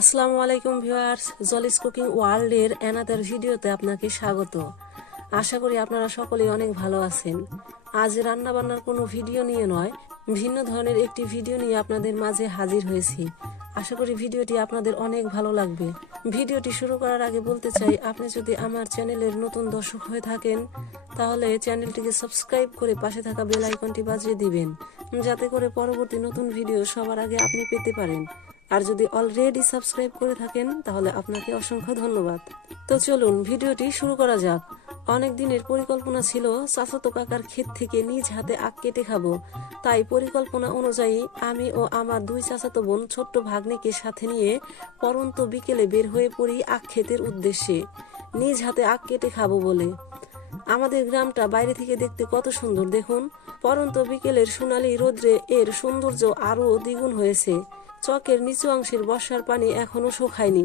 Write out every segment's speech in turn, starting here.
আসসালামু আলাইকুম viewers, জলিস cooking ওয়ার্ল্ডের অ্যানাদার ভিডিওতে আপনাকে স্বাগত। আশা করি আপনারা সকলেই অনেক ভালো আছেন। আজ রান্না বান্নার কোনো ভিডিও নিয়ে নয়, ভিন্ন ধরনের একটি ভিডিও নিয়ে আপনাদের মাঝে হাজির হয়েছি। আশা করি ভিডিওটি আপনাদের অনেক ভালো লাগবে। ভিডিওটি শুরু করার আগে বলতে চাই, আপনি যদি আমার চ্যানেলের নতুন দর্শক হয়ে থাকেন তাহলে চ্যানেলটিকে সাবস্ক্রাইব করে পাশে থাকা বেল আইকনটি বাজিয়ে দিবেন, যাতে করে পরবর্তী নতুন ভিডিও সবার আগে আপনি পেতে পারেন। আর যদি অলরেডি সাবস্ক্রাইব করে থাকেন তাহলে আপনাকে অসংখ্য ধন্যবাদ। তো চলুন ভিডিওটি শুরু করা যাক। অনেক দিনের পরিকল্পনা ছিল চাচাতো কাকার ক্ষেত থেকে নিজ হাতে আখ কেটে খাবো। তাই পরিকল্পনা অনুযায়ী আমি ও আমার দুই চাচাতো বোন ছোট্ট ভাগ্নিকে সাথে নিয়ে পরন্ত বিকেলে বের হয়ে পড়ি আখ ক্ষেতের উদ্দেশ্যে, নিজ হাতে আখ কেটে খাবো বলে। আমাদের গ্রামটা বাইরে থেকে দেখতে কত সুন্দর দেখুন। পরন্ত বিকেলের সোনালী রোদ্রে এর সৌন্দর্য আরো দ্বিগুণ হয়েছে। চকের নিচু অংশের বর্ষার পানি এখনো শুকায়নি,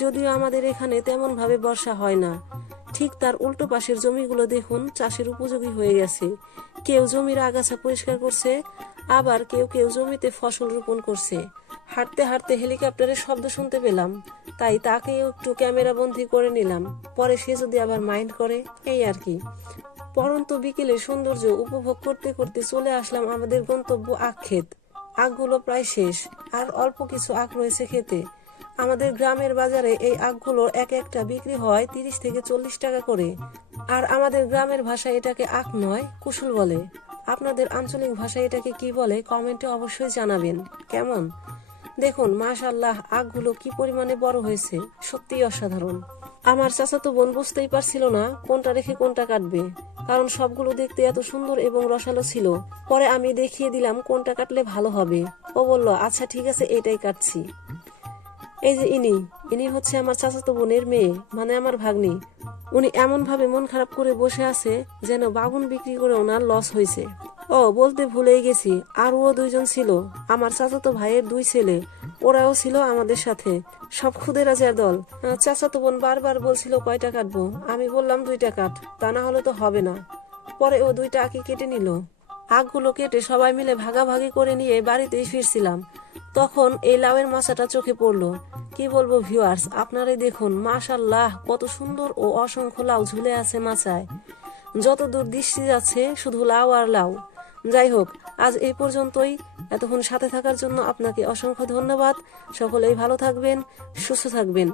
যদিও আমাদের এখানে তেমন ভাবে বর্ষা হয় না। ঠিক তার উল্টো পাশের জমিগুলো দেখুন চাষের উপযোগী হয়ে গেছে। কেউ জমির আগাছা পরিষ্কার করছে, আবার কেউ কেউ জমিতে ফসল রোপণ করছে। হাঁটতে হাঁটতে হেলিকপ্টারের শব্দ শুনতে পেলাম, তাই তাকেও একটু ক্যামেরা বন্দি করে নিলাম, পরে সে যদি আবার মাইন্ড করে, এই আর কি। পরন্ত বিকেলের সৌন্দর্য উপভোগ করতে করতে চলে আসলাম আমাদের গন্তব্য আখ ক্ষেত। আখগুলো প্রায় শেষ, আর অল্প কিছু আখ রয়েছে খেতে। আমাদের গ্রামের বাজারে এই আখগুলো এক একটা বিক্রি হয় 30 থেকে 40 টাকা করে। আর আমাদের গ্রামের ভাষায় এটাকে আখ নয়, কুশুল বলে। আপনাদের আঞ্চলিক ভাষায় এটাকে কি বলে কমেন্টে অবশ্যই জানাবেন। কেমন দেখুন, মাশাআল্লাহ, আখগুলো কি পরিমাণে বড় হয়েছে, সত্যিই অসাধারণ। আমার চাচাতো বোন বুঝতেই পারছিল না কোনটা রেখে কোনটা কাটবে, কারণ সবগুলো দেখতে এত সুন্দর এবং রসালো ছিল। পরে আমি দেখিয়ে দিলাম কোনটা কাটলে ভালো হবে। ও বলল, আচ্ছা ঠিক আছে, এটাই কাটছি। এই যে ইনি ইনি হচ্ছে আমার চাচাতো বোনের মেয়ে, মানে আমার ভাগ্নি। উনি এমন ভাবে মন খারাপ করে বসে আছে যেন বাগুন বিক্রি করে ওনার লস হয়েছে। ও বলতে ভুলেই গেছি, আর ও দুইজন ছিল আমার চাচাতো ভাইয়ের দুই ছেলে, ওরাও ছিল আমাদের সাথে। সব ক্ষুদেরাজের দল। চাচাতো বোন বারবার বলছিল কয়টা কাটবো, আমি বললাম 2টা কাট, তা না হলে তো হবে না। পরে ও 2টা আখি কেটে নিল। আখগুলো কেটে সবাই মিলে ভাগাভাগি করে নিয়ে বাড়িতেই ফিরছিলাম, তখন এই লাউয়ের মাচাটা চোখে পড়লো। কি বলবো ভিউয়ার্স, আপনারাই দেখুন, মাশাআল্লাহ, কত সুন্দর ও অসংখ্য লাউ ঝুলে আছে মাচায়। যতদূর দৃষ্টি যাচ্ছে শুধু লাউ আর লাউ। যাই হোক, আজ এই পর্যন্তই। এতক্ষণ সাথে থাকার জন্য আপনাকে অসংখ্য ধন্যবাদ। সকলেই ভালো থাকবেন, সুস্থ থাকবেন।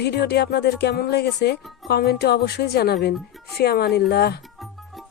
ভিডিওটি আপনাদের কেমন লেগেছে কমেন্টে অবশ্যই জানাবেন। ফি আমানিল্লাহ।